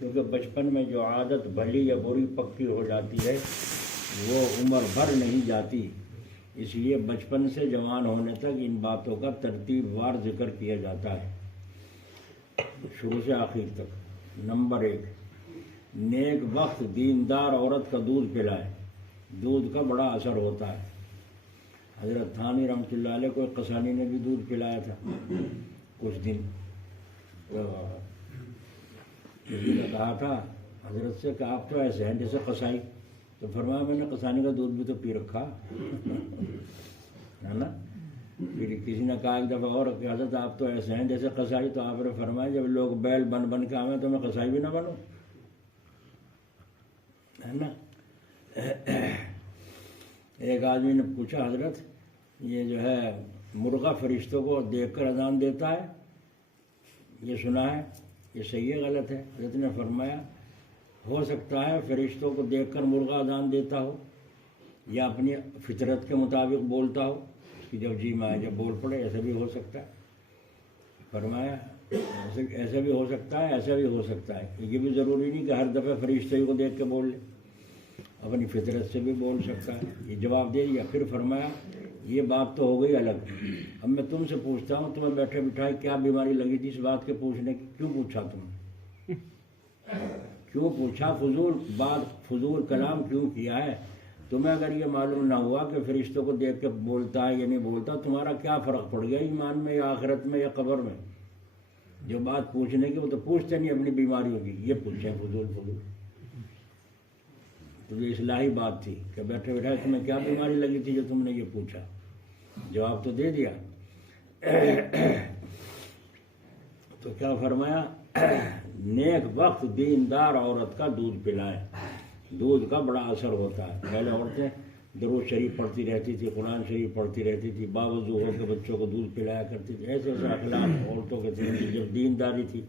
کیونکہ بچپن میں جو عادت بھلی یا بری پکی ہو جاتی ہے وہ عمر بھر نہیں جاتی، اس لیے بچپن سے جوان ہونے تک ان باتوں کا ترتیب وار ذکر کیا جاتا ہے، شروع سے آخر تک۔ نمبر 1، نیک وقت دیندار عورت کا دودھ پلائے، دودھ کا بڑا اثر ہوتا ہے۔ حضرت تھانوی رحمۃ اللہ علیہ کو ایک قسانی نے بھی دودھ پلایا تھا کچھ دن، کسی نے کہا تھا حضرت سے کہ آپ تو ایسے ہیں جیسے قصائی، تو فرمایا میں نے قصانی کا دودھ بھی تو پی رکھا ہے نا۔ پھر کسی نے کہا ایک دفعہ اور کہ حضرت آپ تو ایسے ہیں جیسے قصائی، تو آپ نے فرمایا جب لوگ بیل بن بن کے آئیں تو میں قصائی بھی نہ بنوں، ہے نا۔ ایک آدمی نے پوچھا حضرت یہ جو ہے مرغہ فرشتوں کو دیکھ کر اذان دیتا ہے، یہ سنا ہے، یہ صحیح ہے غلط ہے؟ حضرت نے فرمایا ہو سکتا ہے فرشتوں کو دیکھ کر مرغہ اذان دیتا ہو یا اپنی فطرت کے مطابق بولتا ہو کہ جب جی میں آئے جب بول پڑے، ایسا بھی ہو سکتا ہے۔ فرمایا ایسا بھی ہو سکتا ہے، ایسا بھی ہو سکتا ہے، یہ بھی ضروری نہیں کہ ہر دفعہ فرشتے کو دیکھ کے بول لے، اپنی فطرت سے بھی بول سکتا ہے۔ یہ جواب دے دیا۔ پھر فرمایا یہ بات تو ہو گئی الگ، اب میں تم سے پوچھتا ہوں تمہیں بیٹھے بٹھائے کیا بیماری لگی تھی اس بات کے پوچھنے کی؟ کیوں پوچھا تم نے؟ کیوں پوچھا؟ فضول بات، فضول کلام کیوں کیا ہے؟ تمہیں اگر یہ معلوم نہ ہوا کہ فرشتوں کو دیکھ کے بولتا ہے یا نہیں بولتا، تمہارا کیا فرق پڑ گیا ایمان میں یا آخرت میں یا قبر میں؟ جو بات پوچھنے کی وہ تو پوچھتے نہیں اپنی بیماری ہوگی، یہ پوچھیں فضول فضول۔ تو یہ اصلاحی بات تھی کہ بیٹھے بیٹھے تمہیں کیا بیماری لگی تھی جو تم نے یہ پوچھا، جواب تو دے دیا۔ تو کیا فرمایا؟ نیک وقت دیندار عورت کا دودھ پلائیں، دودھ کا بڑا اثر ہوتا ہے۔ پہلے عورتیں درود شریف پڑھتی رہتی تھی، قرآن شریف پڑھتی رہتی تھی، باوضو ہو کے بچوں کو دودھ پلایا کرتی تھی، ایسے ایسے اخلاق عورتوں کے تھے جب دینداری تھی۔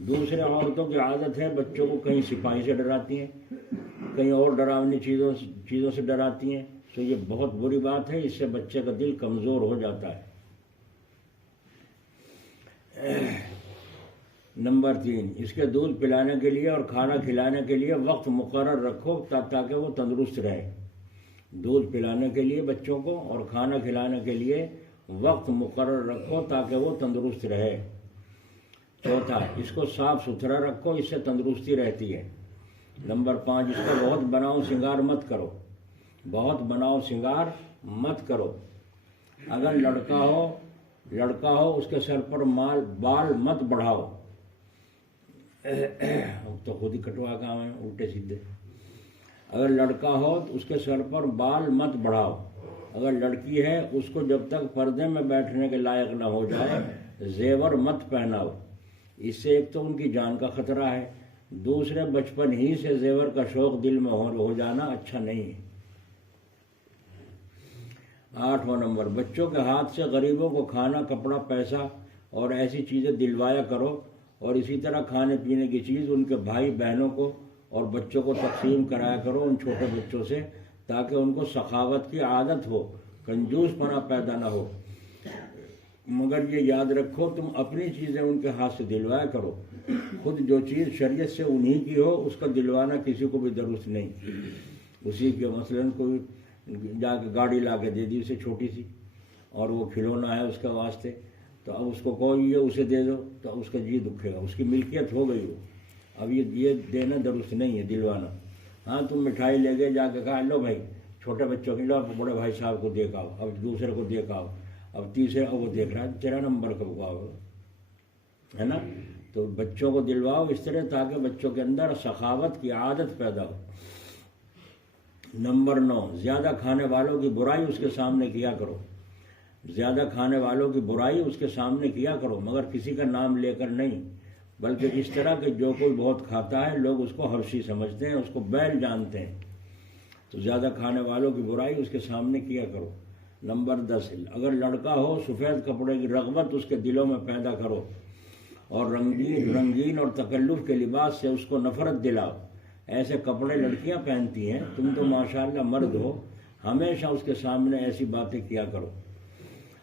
دوسرے عورتوں کی عادت ہے بچوں کو کہیں سپاہی سے ڈراتی ہیں، کہیں اور ڈراؤنی چیزوں سے ڈراتی ہیں، تو یہ بہت بری بات ہے، اس سے بچے کا دل کمزور ہو جاتا ہے۔ نمبر 3، اس کے دودھ پلانے کے لیے اور کھانا کھلانے کے لیے وقت مقرر رکھو تاکہ وہ تندرست رہے۔ دودھ پلانے کے لیے بچوں کو اور کھانا کھلانے کے لیے وقت مقرر رکھو تاکہ وہ تندرست رہے۔ چوتھا، اس کو صاف ستھرا رکھو، اس سے تندرستی رہتی ہے۔ نمبر 5، اس کا بہت بناؤ سنگار مت کرو، بہت بناؤ سنگار مت کرو۔ اگر لڑکا ہو اس کے سر پر بال مت بڑھاؤ، تو خود ہی کٹوا کام ہے الٹے سیدھے۔ اگر لڑکا ہو تو اس کے سر پر بال مت بڑھاؤ، اگر لڑکی ہے اس کو جب تک پردے میں بیٹھنے کے لائق نہ ہو جائے زیور مت پہناؤ، اس سے ایک تو ان کی جان کا خطرہ ہے، دوسرے بچپن ہی سے زیور کا شوق دل میں ہو جانا اچھا نہیں ہے۔ 8واں نمبر، بچوں کے ہاتھ سے غریبوں کو کھانا، کپڑا، پیسہ اور ایسی چیزیں دلوایا کرو، اور اسی طرح کھانے پینے کی چیز ان کے بھائی بہنوں کو اور بچوں کو تقسیم کرایا کرو ان چھوٹے بچوں سے، تاکہ ان کو سخاوت کی عادت ہو، کنجوس پنا پیدا نہ ہو۔ مگر یہ یاد رکھو تم اپنی چیزیں ان کے ہاتھ سے دلوایا کرو، خود جو چیز شریعت سے انہی کی ہو اس کا دلوانا کسی کو بھی درست نہیں۔ اسی کے مثلاً کوئی جا کے گاڑی لا کے دے دی اسے چھوٹی سی، اور وہ کھلونا ہے اس کے واسطے، تو اب اس کو کوئی یہ اسے دے دو تو اس کا جی دکھے گا، اس کی ملکیت ہو گئی وہ، اب یہ دینا درست نہیں ہے دلوانا۔ ہاں تم مٹھائی لے گئے، جا کے کہا لو بھائی چھوٹے بچوں کی لو، بڑے بھائی صاحب کو دیکھ آؤ، اب دوسرے کو دیکھ آؤ، اب تیسرے وہ دیکھ رہا ہے، تیرا نمبر کب آؤ، ہے نا۔ تو بچوں کو دلواؤ اس طرح تاکہ بچوں کے اندر سخاوت کی عادت پیدا ہو۔ نمبر 9، زیادہ کھانے والوں کی برائی اس کے سامنے کیا کرو، زیادہ کھانے والوں کی برائی اس کے سامنے کیا کرو، مگر کسی کا نام لے کر نہیں، بلکہ اس طرح کہ جو کوئی بہت کھاتا ہے لوگ اس کو حبشی سمجھتے ہیں، اس کو بیل جانتے ہیں، تو زیادہ کھانے والوں کی برائی اس کے سامنے کیا کرو۔ نمبر 10، اگر لڑکا ہو سفید کپڑے کی رغبت اس کے دلوں میں پیدا کرو، اور رنگین اور تکلف کے لباس سے اس کو نفرت دلاؤ۔ ایسے کپڑے لڑکیاں پہنتی ہیں، تم تو ماشاءاللہ مرد ہو، ہمیشہ اس کے سامنے ایسی باتیں کیا کرو۔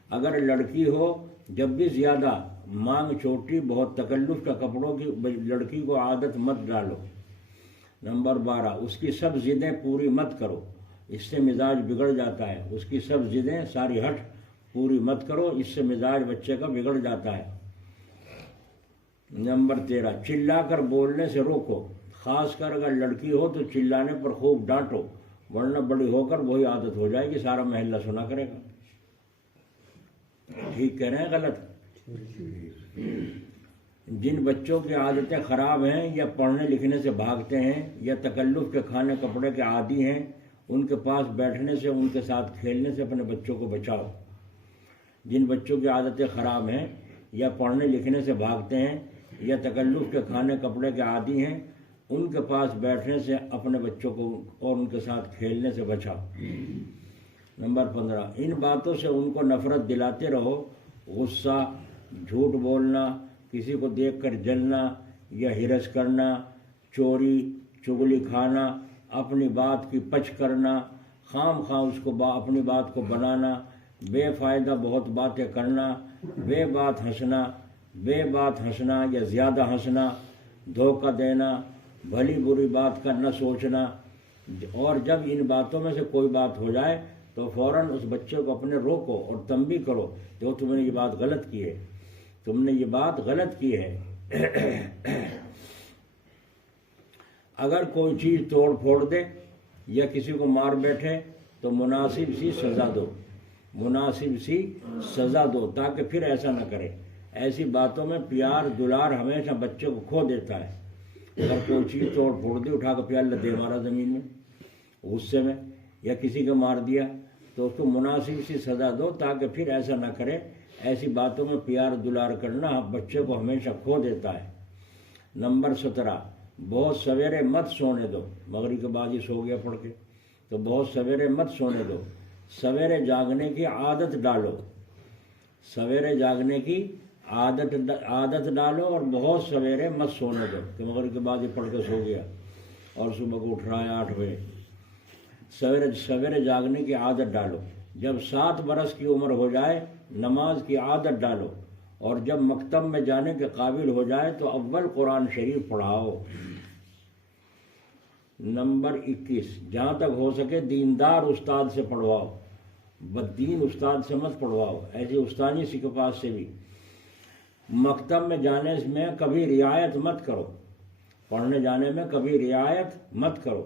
اگر لڑکی ہو جب بھی زیادہ مانگ چھوٹی بہت تکلف کا کپڑوں کی لڑکی کو عادت مت ڈالو۔ نمبر 12 اس کی سب ضدیں پوری مت کرو، اس سے مزاج بگڑ جاتا ہے۔ اس کی سب ضدیں ساری ہٹ پوری مت کرو، اس سے مزاج بچے کا بگڑ جاتا ہے۔ نمبر 13 چلا کر بولنے سے روکو، خاص کر اگر لڑکی ہو تو چلانے پر خوب ڈانٹو، ورنہ بڑی ہو کر وہی عادت ہو جائے گی، سارا محلہ سنا کرے گا۔ ٹھیک کہہ رہے ہیں غلط؟ جن بچوں کی عادتیں خراب ہیں یا پڑھنے لکھنے سے بھاگتے ہیں یا تکلف کے کھانے کپڑے کے عادی ہیں، ان کے پاس بیٹھنے سے، ان کے ساتھ کھیلنے سے اپنے بچوں کو بچاؤ۔ جن بچوں کی عادتیں خراب ہیں یا پڑھنے لکھنے سے بھاگتے ہیں یا تکلف کے کھانے کپڑے کے عادی ہیں، ان کے پاس بیٹھنے سے اپنے بچوں کو اور ان کے ساتھ کھیلنے سے بچاؤ۔ نمبر 15 ان باتوں سے ان کو نفرت دلاتے رہو، غصہ، جھوٹ بولنا، کسی کو دیکھ کر جلنا یا ہرس کرنا، چوری چغلی کھانا، اپنی بات کی پچ کرنا، خام خواہ اس کو اپنی بات کو بنانا، بے فائدہ بہت باتیں کرنا، بے بات ہنسنا یا زیادہ ہنسنا، دھوکہ دینا، بھلی بری بات کا نہ سوچنا۔ اور جب ان باتوں میں سے کوئی بات ہو جائے تو فوراً اس بچے کو اپنے روکو اور تنبیہ کرو کہ تم نے یہ بات غلط کی ہے، تم نے یہ بات غلط کی ہے۔ اگر کوئی چیز توڑ پھوڑ دے یا کسی کو مار بیٹھے تو مناسب سی سزا دو تاکہ پھر ایسا نہ کرے۔ ایسی باتوں میں پیار دلار ہمیشہ بچے کو کھو دیتا ہے۔ اگر کوئی چیز توڑ پھوڑ دی، اٹھا کر پیار دے مارا زمین میں غصے میں، یا کسی کو مار دیا، تو اس کو مناسب سی سزا دو تاکہ پھر ایسا نہ کرے۔ ایسی باتوں میں پیار دلار کرنا بچے کو ہمیشہ کھو دیتا ہے۔ نمبر 17 بہت سویرے مت سونے دو، مغرب کے بعد ہی سو گیا پڑھ کے، تو بہت سویرے مت سونے دو، سویرے جاگنے کی عادت ڈالو، سویرے جاگنے کی عادت ڈالو اور بہت سویرے مت سونے دو کہ مغرب کے بعد ہی پڑھ کے سو گیا اور صبح کو اٹھ رہا ہے 8 بجے۔ سویرے جاگنے کی عادت ڈالو۔ جب 7 برس کی عمر ہو جائے نماز کی عادت ڈالو، اور جب مکتب میں جانے کے قابل ہو جائے تو اول قرآن شریف پڑھاؤ۔ نمبر 21 جہاں تک ہو سکے دیندار استاد سے پڑھواؤ، بددین استاد سے مت پڑھواؤ، ایسی استانی سی کے پاس سے بھی۔ مکتب میں جانے میں کبھی رعایت مت کرو، پڑھنے جانے میں کبھی رعایت مت کرو۔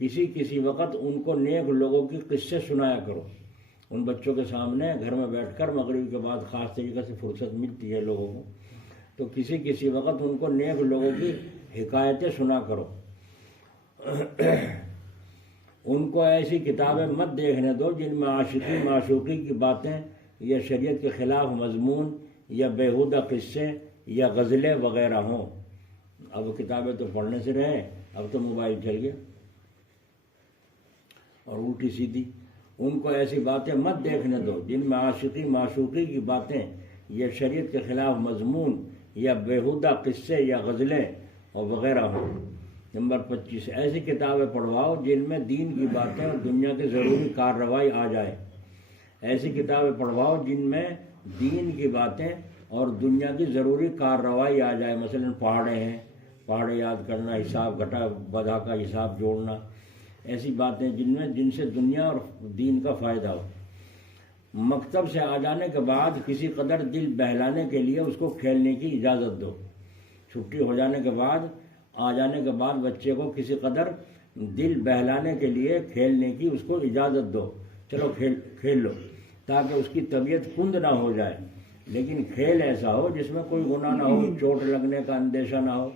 کسی وقت ان کو نیک لوگوں کی قصے سنایا کرو۔ ان بچوں کے سامنے گھر میں بیٹھ کر مغرب کے بعد خاص طریقے سے فرصت ملتی ہے لوگوں کو، تو کسی وقت ان کو نیک لوگوں کی حکایتیں سنا کرو۔ ان کو ایسی کتابیں مت دیکھنے دو جن میں عاشقی معشوقی کی باتیں یا شریعت کے خلاف مضمون یا بیہودہ قصے یا غزلیں وغیرہ ہوں۔ اب کتابیں تو پڑھنے سے رہے، اب تو موبائل چل گیا اور الٹی سیدھی۔ ان کو ایسی باتیں مت دیکھنے دو جن میں عاشقی معشوقی کی باتیں یا شریعت کے خلاف مضمون یا بیہودہ قصے یا غزلیں اور وغیرہ ہوں۔ نمبر 25 ایسی کتابیں پڑھواؤ جن میں دین کی باتیں اور دنیا کی ضروری کارروائی آ جائے۔ ایسی کتابیں پڑھواؤ جن میں دین کی باتیں اور دنیا کی ضروری کارروائی آ جائے، مثلا پہاڑے ہیں، پہاڑے یاد کرنا، حساب گھٹا بدھا کا حساب جوڑنا، ایسی باتیں جن سے دنیا اور دین کا فائدہ ہو۔ مکتب سے آ جانے کے بعد کسی قدر دل بہلانے کے لیے اس کو کھیلنے کی اجازت دو۔ چھٹی ہو جانے کے بعد آ جانے کے بعد بچے کو کسی قدر دل بہلانے کے لیے کھیلنے کی اس کو اجازت دو، چلو کھیل لو، تاکہ اس کی طبیعت کند نہ ہو جائے، لیکن کھیل ایسا ہو جس میں کوئی گناہ نہ ہو، چوٹ لگنے کا اندیشہ نہ ہو،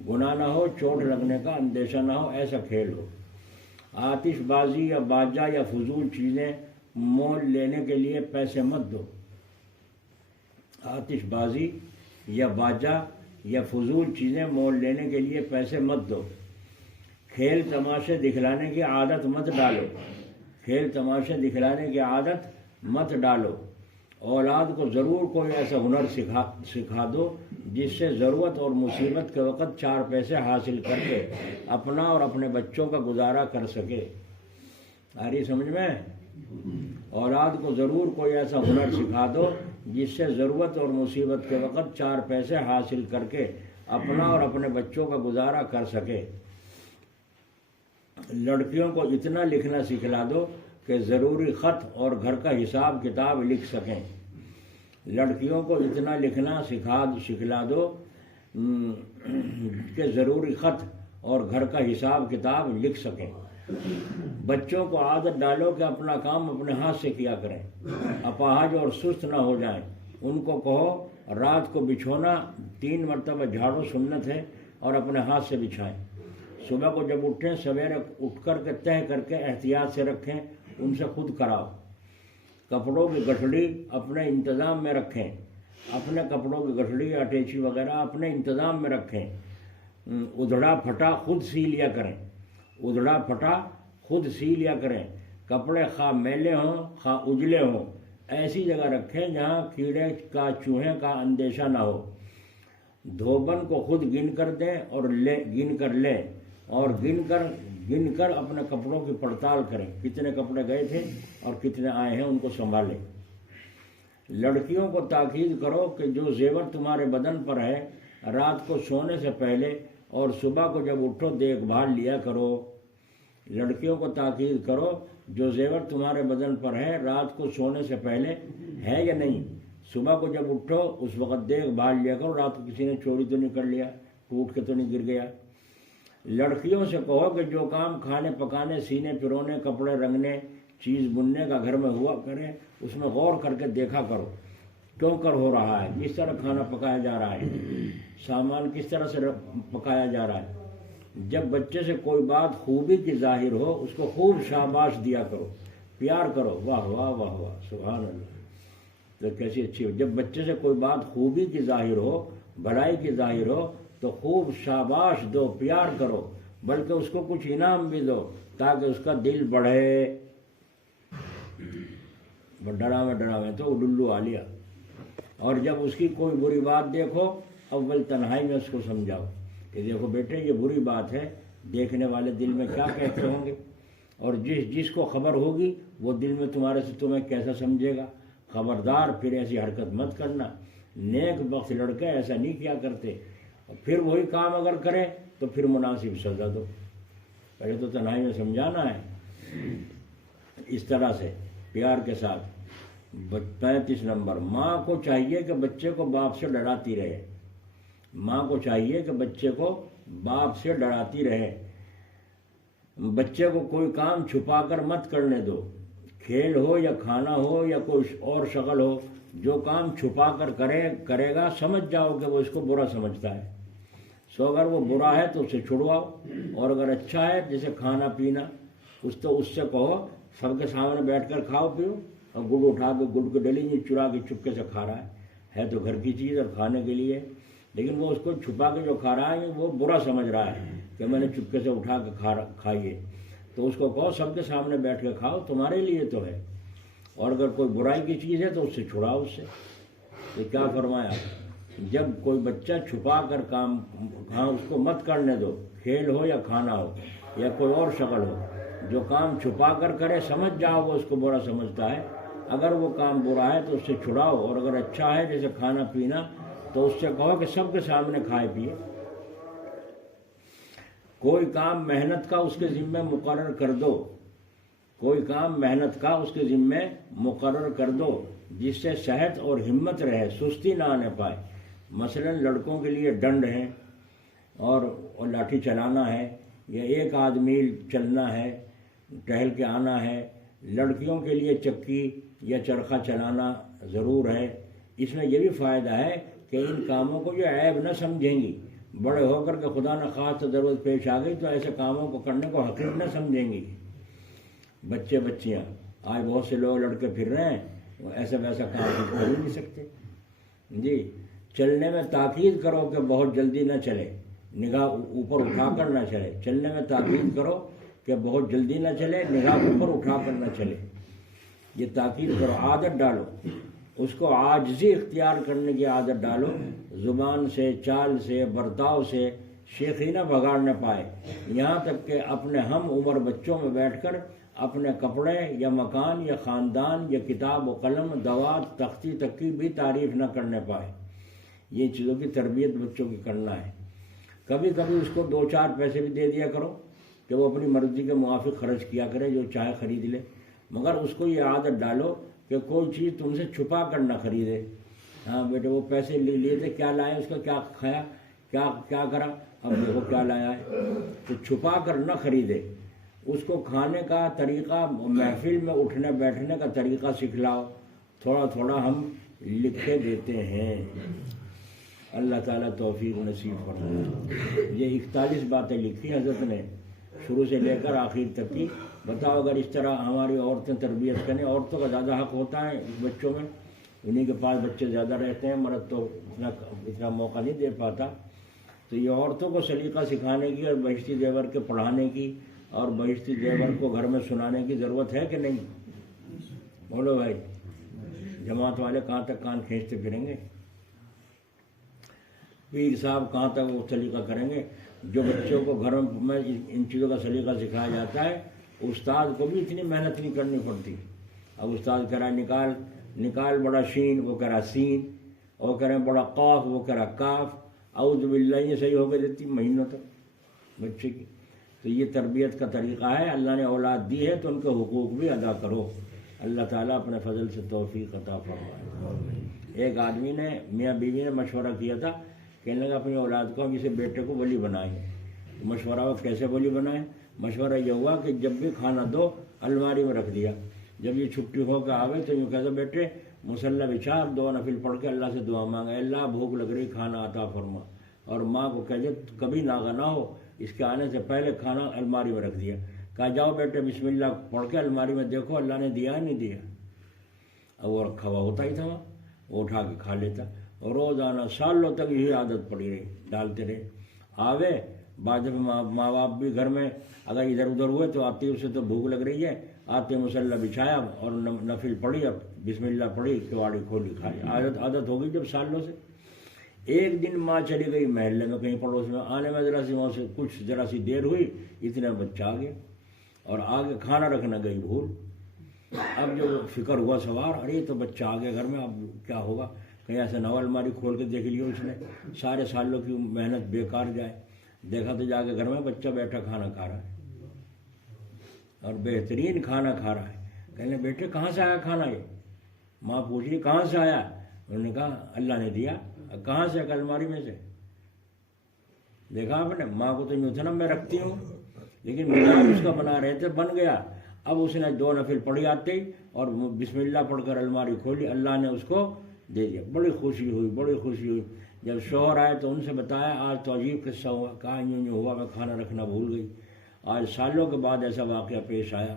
گناہ نہ ہو، چوٹ لگنے کا اندیشہ نہ ہو، ایسا کھیل ہو۔ آتش بازی یا باجا یا فضول چیزیں مول لینے کے لیے پیسے مت دو۔ آتش بازی یا باجا یا فضول چیزیں مول لینے کے لیے پیسے مت دو۔ کھیل تماشے دکھلانے کی عادت مت ڈالو، کھیل تماشے دکھلانے کی عادت مت ڈالو۔ اولاد کو ضرور کوئی ایسا ہنر سکھا دو جس سے ضرورت اور مصیبت کے وقت 4 پیسے حاصل کر کے اپنا اور اپنے بچوں کا گزارا کر سکے۔ آ رہی سمجھ میں؟ اولاد کو ضرور کوئی ایسا ہنر سکھا دو جس سے ضرورت اور مصیبت کے وقت 4 پیسے حاصل کر کے اپنا اور اپنے بچوں کا گزارا کر سکے۔ لڑکیوں کو اتنا لکھنا سکھلا دو کہ ضروری خط اور گھر کا حساب کتاب لکھ سکیں۔ لڑکیوں کو اتنا لکھنا سکھلا دو کہ ضروری خط اور گھر کا حساب کتاب لکھ سکیں۔ بچوں کو عادت ڈالو کہ اپنا کام اپنے ہاتھ سے کیا کریں، اپاہج اور سست نہ ہو جائیں۔ ان کو کہو رات کو بچھونا 3 مرتبہ جھاڑو سنت ہے اور اپنے ہاتھ سے بچھائیں۔ صبح کو جب اٹھیں سویرے اٹھ کر کے تہہ کر کے احتیاط سے رکھیں، ان سے خود کراؤ۔ کپڑوں کی گٹھڑی اپنے انتظام میں رکھیں، اپنے کپڑوں کی گٹھڑی یا اٹیچی وغیرہ اپنے انتظام میں رکھیں۔ ادھڑا پھٹا خود سی لیا کریں، ادھڑا پھٹا خود سی لیا کریں۔ کپڑے خواہ میلے ہوں خواہ اجلے ہوں ایسی جگہ رکھیں جہاں کیڑے کا چوہے کا اندیشہ نہ ہو۔ دھوبن کو خود گن کر دیں اور گن کر لیں، اور گن کر اپنے کپڑوں کی پڑتال کریں، کتنے کپڑے گئے تھے اور کتنے آئے ہیں ان کو سنبھالیں۔ لڑکیوں کو تاکید کرو کہ جو زیور تمہارے بدن پر ہے رات کو سونے سے پہلے اور صبح کو جب اٹھو دیکھ بھال لیا کرو۔ لڑکیوں کو تاکید کرو جو زیور تمہارے بدن پر ہے رات کو سونے سے پہلے ہے یا نہیں، صبح کو جب اٹھو اس وقت دیکھ بھال لیا کرو، رات کو کسی نے چوری تو نہیں کر لیا، ٹوٹ کے تو نہیں گر گیا۔ لڑکیوں سے کہو کہ جو کام کھانے پکانے، سینے پرونے، کپڑے رنگنے، چیز بننے کا گھر میں ہوا کرے اس میں غور کر کے دیکھا کرو کیوں کر ہو رہا ہے، کس طرح کھانا پکایا جا رہا ہے، سامان کس طرح سے پکایا جا رہا ہے۔ جب بچے سے کوئی بات خوبی کی ظاہر ہو اس کو خوب شاباش دیا کرو، پیار کرو، واہ واہ واہ واہ سبحان اللہ، تو کیسی اچھی ہو۔ جب بچے سے کوئی بات خوبی کی ظاہر ہو، بھلائی کی ظاہر ہو تو خوب شاباش دو، پیار کرو، بلکہ اس کو کچھ انعام بھی دو تاکہ اس کا دل بڑھے۔ ڈراویں تو اڈلو آ لیا۔ اور جب اس کی کوئی بری بات دیکھو اول تنہائی میں اس کو سمجھاؤ کہ دیکھو بیٹے یہ بری بات ہے، دیکھنے والے دل میں کیا کہتے ہوں گے، اور جس کو خبر ہوگی وہ دل میں تمہارے سے تمہیں کیسا سمجھے گا۔ خبردار پھر ایسی حرکت مت کرنا، نیک بخت لڑکے ایسا نہیں کیا کرتے۔ پھر وہی کام اگر کرے تو پھر مناسب سزا دو، پہلے تو تنہائی میں سمجھانا ہے اس طرح سے پیار کے ساتھ۔ 35 نمبر، ماں کو چاہیے کہ بچے کو باپ سے ڈراتی رہے۔ ماں کو چاہیے کہ بچے کو باپ سے ڈراتی رہے۔ بچے کو کوئی کام چھپا کر مت کرنے دو، کھیل ہو یا کھانا ہو یا کوئی اور شغل ہو، جو کام چھپا کر کرے گا سمجھ جاؤ کہ وہ اس کو برا سمجھتا ہے۔ سو اگر وہ برا ہے تو اس سے چھڑواؤ، اور اگر اچھا ہے جیسے کھانا پینا تو اس سے کہو سب کے سامنے بیٹھ کر کھاؤ پیو، اور گڑ اٹھا کے گڑ کی ڈلی میں چرا کے چپکے سے کھا رہا ہے تو گھر کی چیز اور کھانے کے لیے، لیکن وہ اس کو چھپا کے جو کھا رہا ہے وہ برا سمجھ رہا ہے کہ میں نے چپکے سے اٹھا کے کھائیے، تو اس کو کہو سب کے سامنے بیٹھ کے کھاؤ، تمہارے لیے تو ہے، اور اگر کوئی برائی کی چیز ہے تو اس سے چھڑاؤ اس سے۔ یہ کیا فرمایا، جب کوئی بچہ چھپا کر کام اس کو مت کرنے دو، کھیل ہو یا کھانا ہو یا کوئی اور شغل ہو، جو کام چھپا کر کرے سمجھ جاؤ وہ اس کو برا سمجھتا ہے۔ اگر وہ کام برا ہے تو اس سے چھڑاؤ، اور اگر اچھا ہے جیسے کھانا پینا تو اس سے کہو کہ سب کے سامنے کھائے پیے۔ کوئی کام محنت کا اس کے ذمے مقرر کر دو، کوئی کام محنت کا اس کے ذمے مقرر کر دو جس سے صحت اور ہمت رہے، سستی نہ آنے پائے۔ مثلا لڑکوں کے لیے ڈنڈ ہے اور لاٹھی چلانا ہے، یا 1 آدھ میل چلنا ہے، ٹہل کے آنا ہے۔ لڑکیوں کے لیے چکی یا چرخہ چلانا ضرور ہے۔ اس میں یہ بھی فائدہ ہے کہ ان کاموں کو یہ عیب نہ سمجھیں گی، بڑے ہو کر کے خدا نخواستہ ضرورت پیش آ گئی تو ایسے کاموں کو کرنے کو حقیر نہ سمجھیں گی۔ بچے بچیاں آج بہت سے لوگ لڑکے پھر رہے ہیں، ایسا ویسا کام کر ہی نہیں سکتے جی۔ چلنے میں تاکید کرو کہ بہت جلدی نہ چلے، نگاہ اوپر اٹھا کر نہ چلے۔ چلنے میں تاکید کرو کہ بہت جلدی نہ چلے، نگاہ اوپر اٹھا کر نہ چلے، یہ تاکید کرو۔ عادت ڈالو اس کو، عاجزی اختیار کرنے کی عادت ڈالو، زبان سے، چال سے، برتاؤ سے شیخی نہ بگاڑ نہ پائے، یہاں تک کہ اپنے ہم عمر بچوں میں بیٹھ کر اپنے کپڑے یا مکان یا خاندان یا کتاب و قلم دوات تختی تک کی بھی تعریف نہ کرنے پائے۔ یہ چیزوں کی تربیت بچوں کی کرنا ہے۔ کبھی کبھی اس کو 2-4 پیسے بھی دے دیا کرو کہ وہ اپنی مرضی کے موافق خرچ کیا کرے، جو چاہے خرید لے، مگر اس کو یہ عادت ڈالو کہ کوئی چیز تم سے چھپا کر نہ خریدے۔ ہاں بیٹے وہ پیسے لیے تھے، کیا لائے، اس کا کیا کھایا، کیا کرا، اب دیکھو کیا لایا ہے، تو چھپا کر نہ خریدے۔ اس کو کھانے کا طریقہ، محفل میں اٹھنے بیٹھنے کا طریقہ سکھلاؤ، تھوڑا تھوڑا ہم لکھے دیتے ہیں۔ اللہ تعالیٰ توفیق نصیب فرمائے۔ یہ 41 باتیں لکھی حضرت نے، شروع سے لے کر آخر تک کی۔ بتاؤ اگر اس طرح ہماری عورتیں تربیت کریں، عورتوں کا زیادہ حق ہوتا ہے بچوں میں، انہیں کے پاس بچے زیادہ رہتے ہیں، مرد تو اتنا موقع نہیں دے پاتا، تو یہ عورتوں کو سلیقہ سکھانے کی اور بہشتی زیور کے پڑھانے کی اور بہشتی زیور کو گھر میں سنانے کی ضرورت ہے کہ نہیں؟ بولو بھائی، جماعت والے کہاں تک کان کھینچتے پھریں گے؟ پیر صاحب کہاں تک وہ سلیقہ کریں گے؟ جو بچوں کو گھر میں ان چیزوں کا سلیقہ سکھایا جاتا ہے، استاد کو بھی اتنی محنت نہیں کرنی پڑتی۔ اب استاد کہہ رہا ہے نکال بڑا شین، وہ کہہ رہا سین، اور کہہ رہے ہیں بڑا قاف، وہ کہہ رہا کاف، اعوذ باللہ، یہ صحیح ہو کے دیتی مہینوں تک بچے کی۔ تو یہ تربیت کا طریقہ ہے۔ اللہ نے اولاد دی ہے تو ان کے حقوق بھی ادا کرو۔ اللہ تعالیٰ اپنے فضل سے توفیق عطا فرمائے۔ ایک آدمی نے، میاں بیوی نے مشورہ کیا تھا، کہنے لگا اپنی اولاد کو ہم اسے بیٹے کو ولی بنائیں۔ مشورہ ہوا کیسے ولی بنائیں؟ مشورہ یہ ہوا کہ جب بھی کھانا دو الماری میں رکھ دیا، جب یہ چھٹی ہو کے آوے تو یوں کہہ دو بیٹے مصلی بچھا، 2 نفل پڑھ کے اللہ سے دعا مانگا، اللہ بھوک لگ رہی کھانا عطا فرما۔ اور ماں کو کہہ دے کبھی ناغہ نہ ہو، اس کے آنے سے پہلے کھانا الماری میں رکھ دیا، کہا جاؤ بیٹے بسم اللہ پڑھ کے الماری میں دیکھو اللہ نے دیا نہیں دیا۔ اب وہ رکھا ہوا ہوتا ہی تھا وہاں، وہ اٹھا کے کھا لیتا، اور روزانہ سالوں تک یہی عادت پڑی رہی، ڈالتے رہے۔ آوے بعد میں ماں باپ بھی گھر میں اگر ادھر ادھر ہوئے تو آتے اسے تو بھوک لگ رہی ہے، آتے مصلی بچھایا اور نفل پڑھی، اب بسم اللہ پڑھی، کواڑی کھولی کھائی، عادت ہو گئی جب سالوں سے۔ ایک دن ماں چلی گئی محلے میں کہیں پڑوس میں، آنے میں ذرا سی دیر ہوئی، اتنے بچہ آ گیا اور آگے کھانا رکھنا گئی بھول۔ اب جو فکر ہوا سوار، ارے تو بچہ آ گیا گھر میں، اب کیا ہوگا، کہیں ایسے نہ الماری کھول کے دیکھ لیا اس نے، سارے سالوں کی محنت بیکار جائے۔ دیکھا تو جا کے گھر میں بچہ بیٹھا کھانا کھا رہا ہے اور بہترین کھانا کھا رہا ہے۔ کہنے بیٹے کہاں سے آیا کھانا یہ؟ ماں پوچھ رہی کہاں سے آیا؟ انہوں نے کہا اللہ نے دیا۔ کہاں سے؟ الماری میں سے۔ دیکھا آپ نے، ماں کو تو یوں تھا نا میں رکھتی ہوں، لیکن مزاج اس کا بنا رہے تھے، بن گیا۔ اب اس نے 2 نفل پڑھی آتے ہی اور بسم اللہ پڑھ کر الماری کھولی، اللہ نے اس کو دے دیا۔ بڑی خوشی ہوئی۔ جب شوہر آئے تو ان سے بتایا آج تو عجیب قصہ ہوا، کہا یوں ہوا میں کھانا رکھنا بھول گئی، آج سالوں کے بعد ایسا واقعہ پیش آیا۔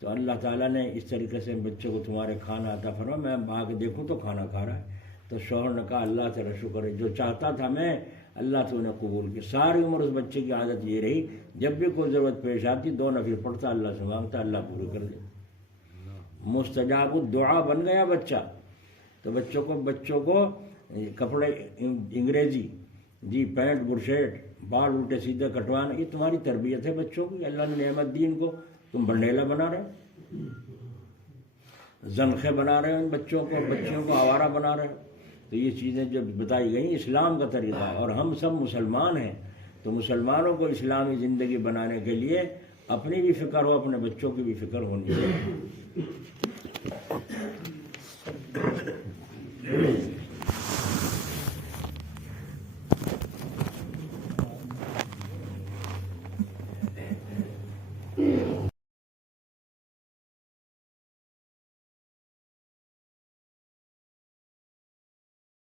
تو اللہ تعالیٰ نے اس طریقے سے بچے کو تمہارے کھانا عطا فرما، میں آ کے دیکھوں تو کھانا کھا رہا ہے۔ تو شوہر نے کہا اللہ تیرا شکر ہے، جو چاہتا تھا میں اللہ تو نے قبول کی۔ ساری عمر اس بچے کی عادت یہ رہی، جب بھی کوئی ضرورت پیش آتی 2 نفل پڑھتا، اللہ سے مانگتا، اللہ پوری کر دے۔ مستجاب الدعا بن گیا بچہ۔ تو بچوں کو کپڑے انگریزی جی، پینٹ برشیٹ، بال الٹے سیدھے کٹوانا، یہ تمہاری تربیت ہے بچوں کی، اللہ نے نعمت دی ان کو، تم بنڈیلا بنا رہے، زنخے بنا رہے ہو ان بچوں کو آوارہ بنا رہے ہو۔ تو یہ چیزیں جو بتائی گئیں اسلام کا طریقہ، اور ہم سب مسلمان ہیں، تو مسلمانوں کو اسلامی زندگی بنانے کے لیے اپنی بھی فکر ہو، اپنے بچوں کی بھی فکر ہونی چاہیے۔